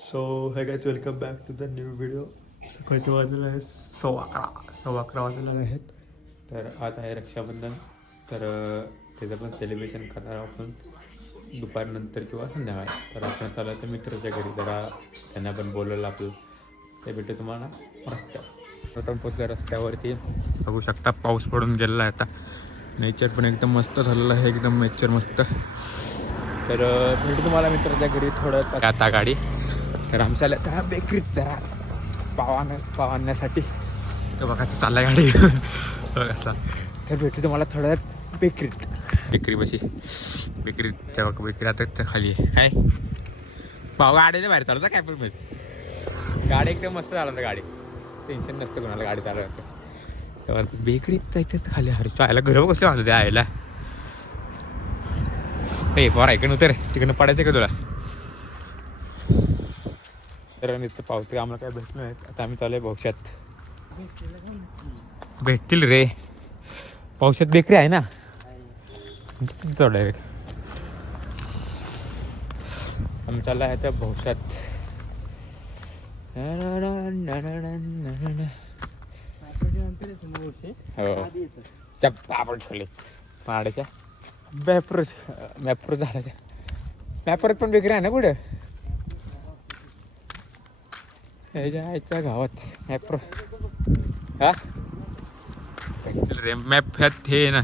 So hey guys welcome back to the new video. सकाळचे वाजलेले आहेत 11:15 वाजलेले आहेत. तर आज आहे रक्षाबंधन. तर त्याचं पण सेलिब्रेशन करणार आपण दुपारनंतर किंवा संध्याकाळी. तर आपण चाललं तर मित्राच्या घरी, जरा त्यांना पण बोलवलं आपलं. ते भेटू तुम्हाला रस्त्यावर. आपण पोचल्या रस्त्यावरती बघू शकता पाऊस पडून गेलेला आहे. आता नेचर पण एकदम मस्त झालेलं आहे, एकदम नेचर मस्त. तर भेटू तुम्हाला मित्राच्या घरी थोडं आता गाडी. तर आमच्याला त्या बेकरीत जरा पाव आणण्यासाठी. तर बघा चाललाय गाडी बघा. तर भेटू तुम्हाला थोड्या बेकरीत. बेकरीत त्या बघा बेकरी आता खाली आहे काय पाव गाडीने बाहेर चालवता काय पण माहिती. गाडी एकदम मस्त चालवतं. गाडी टेन्शन नसतं कोणाला गाडी चालवायचं. तेव्हा बेकरीत जायचं खाली. हर आयला घर कसं बांधलं त्या आयला. ए पोरा ऐकून उतर, तिकडनं पडायचं का तुला. तर नुसतं पावते आम्हाला काय भेटलं नाही. आता आम्ही चालू आहे भविष्यात. भेटतील रे पावसात. बेकरी आहे ना डायरेक्ट. आम्ही चालला आहे त्या भविष्यात. हो चप्पा आपण ठेवले पहाडाच्या मॅप्रो झाला. मॅप्रोत पण बेकरी आहे ना पुढं यायच्या गावात. मॅप्रो हा रे मॅप हे ना.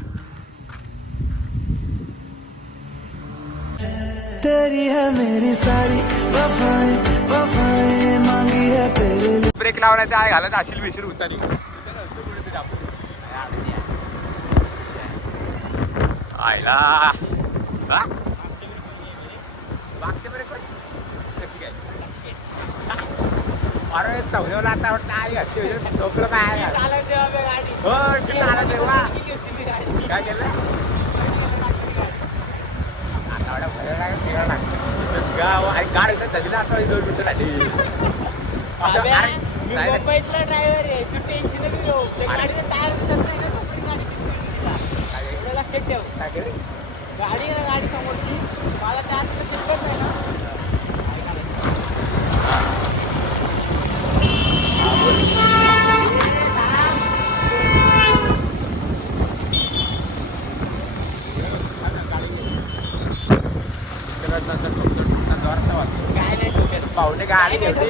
तेरी है मेरी सारी वफाएं मांगी है तेरे. ब्रेक लावण्याचा आहे घालत असेल विसर उतारी. आयला मागच्या ब्रेक कशी काय अरे चौऱ्याला आता वाटतं आहे ठोकलं काय हो आला तेव्हा काय केलं आता गाव आणि गाड येतात त्याची आता 2 मिनिटं लागली. मुंबईतला ड्रायव्हर आहे तू टेन्शन घेऊ. गाडीचं टायर दिसत नाही ना लक्षात ठेव. गाडी समोरची मला त्या शिकत नाही ना. पाहुणे गाडी घेतली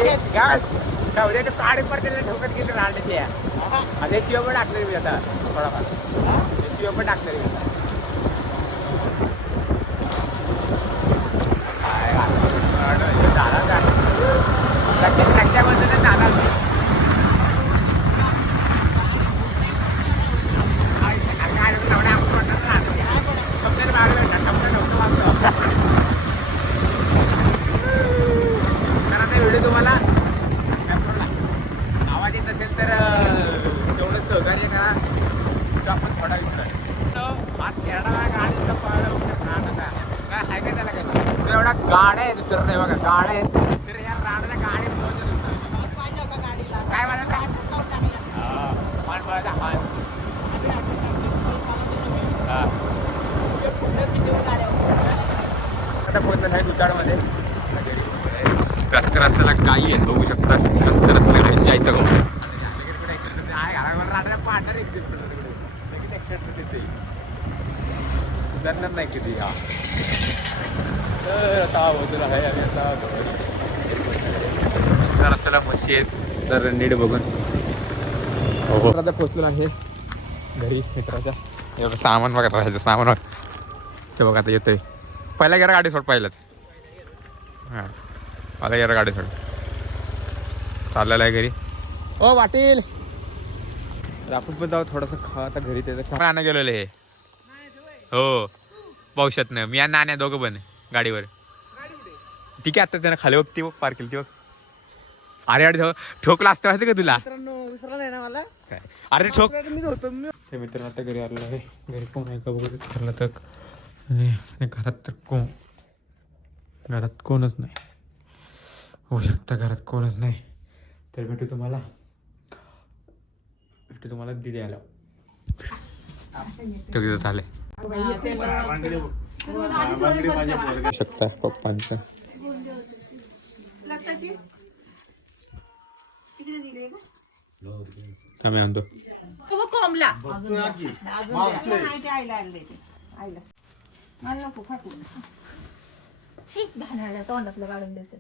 ठेवले पाडी पडते ठोकत गेले राहण्याची. आता शिव पण टाकले मी आता थोडाफार शिव पण टाकले मी आता. व्हिडिओ तुम्हाला आवाज येत असेल तर तेवढं सहकार्य करा. आपण थोडा विचार आज खेळाला गाडीचा काय आहे का त्याला काय एवढा गाड्या आहेत. तर नाही बघा गाड्या आहेत. तर या राणाला गाडी काय म्हणत आता पोहोचलं नाही दुधाळमध्ये. रस्त्याला गाई आहेत बघू शकता. रस्त्याला गाई जायचं गो उदाहरणार नाही किती. हा तर आता बाजूला आहे आणि आता रस्त्याला म्हशी आहेत. तर नीट बघून हो आता पोचलेला आहे घरी मित्राच्या. एवढं सामान वगैरे राहायचं सामान ते बघा आता येतोय. पहिला गेला गाडी सोड पहिलाच. हां मला गेला गाडी सोड चाललेला आहे घरी. ओ वाटेल तर आपण पण जाऊ थोडंसं खा आता घरी. त्याचं खाणं गेलेलं हे हो पावसात नाही. मी आणि नाण्या दोघं पण गाडीवर. ठीक आहे आता त्यानं खाली बघ बघ पार केली ती बघ. अरे अरे ठोकला असतं माहिती का तुला. विसरला नाही ना मला काय अरे ठोक मी होतो. मित्रांनो आता घरी आलेलं आहे. घरी कोण आहे का बघत ठरलं तर घरात तर घरात कोणच नाही. होऊ शकतं घरात कोणच नाही. तर भेटू तुम्हाला दिदी आला तो चालेल शकता पप्पांचं आम्ही आणतो तोंडातलं काढून देते.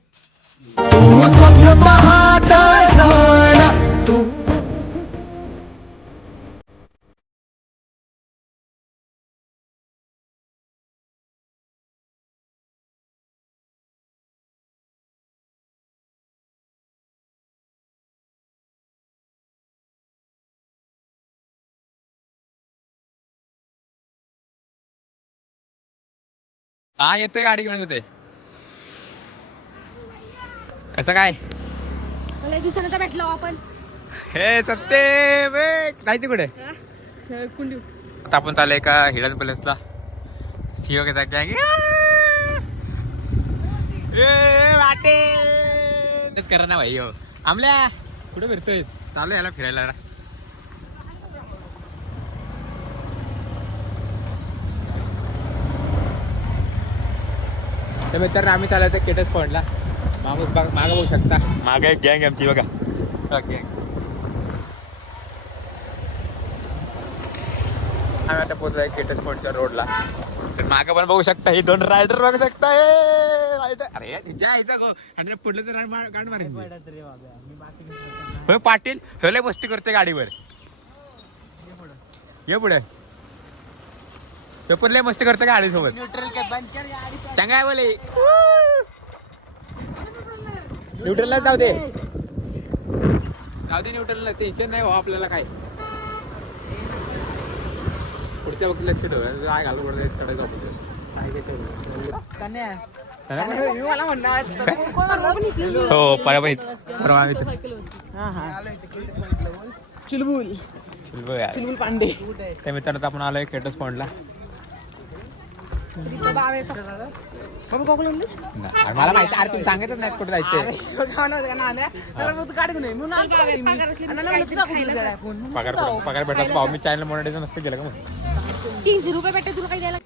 हा येतोय गाडी घेऊन येते कसं काय मला दिवसानंतर भेटलो आपण. हे सत्य जायचे कुठे आता आपण चालू का हिडन पॅलेसला सीओ के साथ जाएंगे वाटे करा ना भाई हो आमल्या कुठे फिरतोय चालू याला फिरायला तर मित्र आम्ही चालायचं केटस पॉइंटला मागं बघू शकता मागे एक गँग आमची बघा गँग आम्ही आता पोहोचलोय केटस पॉइंटच्या रोडला तर मागं पण बघू शकता ही 2 रायडर बघू शकता रायडर अरे तुझ्या आईचा गो आणि पुढलं तर गाड मारेन होय पाटील हे मस्ती करते गाडीवर ये पुढे हे पण लय मस्ती करते गाडीसोबत चांगला आहे बोले न्यूट्रलला जाऊ दे न्यूट्रलला टेन्शन नाही हो आपल्याला काय पुढच्या वक्ती लक्ष ठेव काय घालू पडत चढायचं हो चुलबुल पांडे त्या मित्रांनो आपण आलोय केटस पॉइंटला मला माहिती अरे तुम्ही सांगतच नाही कुठे जायचंय पगार भेटत भाऊ मी चॅनल मॉनिटायझेशन नसतं केलं का मग 300 रुपये भेटते तुला काही द्यायला.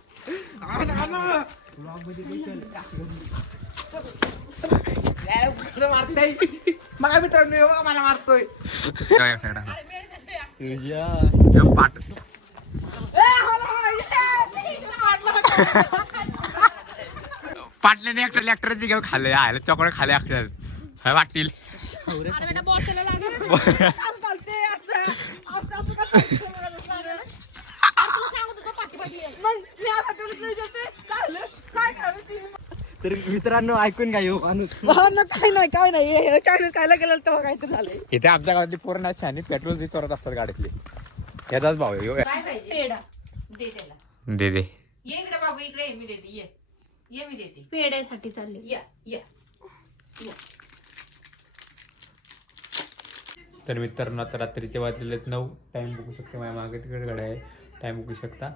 मला मित्रांनो मला मारतोय पाटल्याने ऍक्टरची घेऊन खाल्ले आले चॉकलेट खाले ऍक्टर वाटतील तर मित्रांनो ऐकून काय हो काय नाही चॅनल खायला गेलं तेव्हा काय तर झालंय इथे आमच्या गावातली पोरं नाही आणि पेट्रोल चोरत असतात गाडीतली याचाच भाव आहे दे दे ये इकडे बाबू इकडे मी देते ये मी देते पेड्यासाठी चालली. या तर मित्रांनो आता रात्रीचे वाजलेले 9 टाइम बघू शकता माझ्या मागे तिकडे गाडी आहे टाइम बघू शकता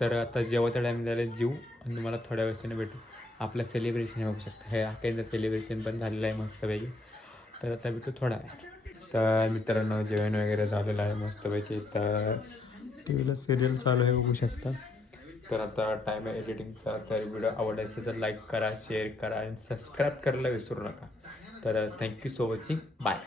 तर आता जेव्हाचा टाइम झाला जीव आणि तुम्हाला थोड्या वेळाने भेटू आपलं सेलिब्रेशन बघू शकता हे आकांचं सेलिब्रेशन पण झालेलं आहे मस्तपैकी तर आता भेटू थोडा वेळ तर मित्रांनो जेवण वगैरे झालेलं आहे मस्तपैकी तर टी व्हीला सिरियल चालू आहे बघू शकता तर आता टाईम आहे एडिटिंगचा तर व्हिडिओ आवडायचा तर लाईक करा शेअर करा आणि सबस्क्राईब करायला विसरू नका तर थँक्यू सो वॉचिंग बाय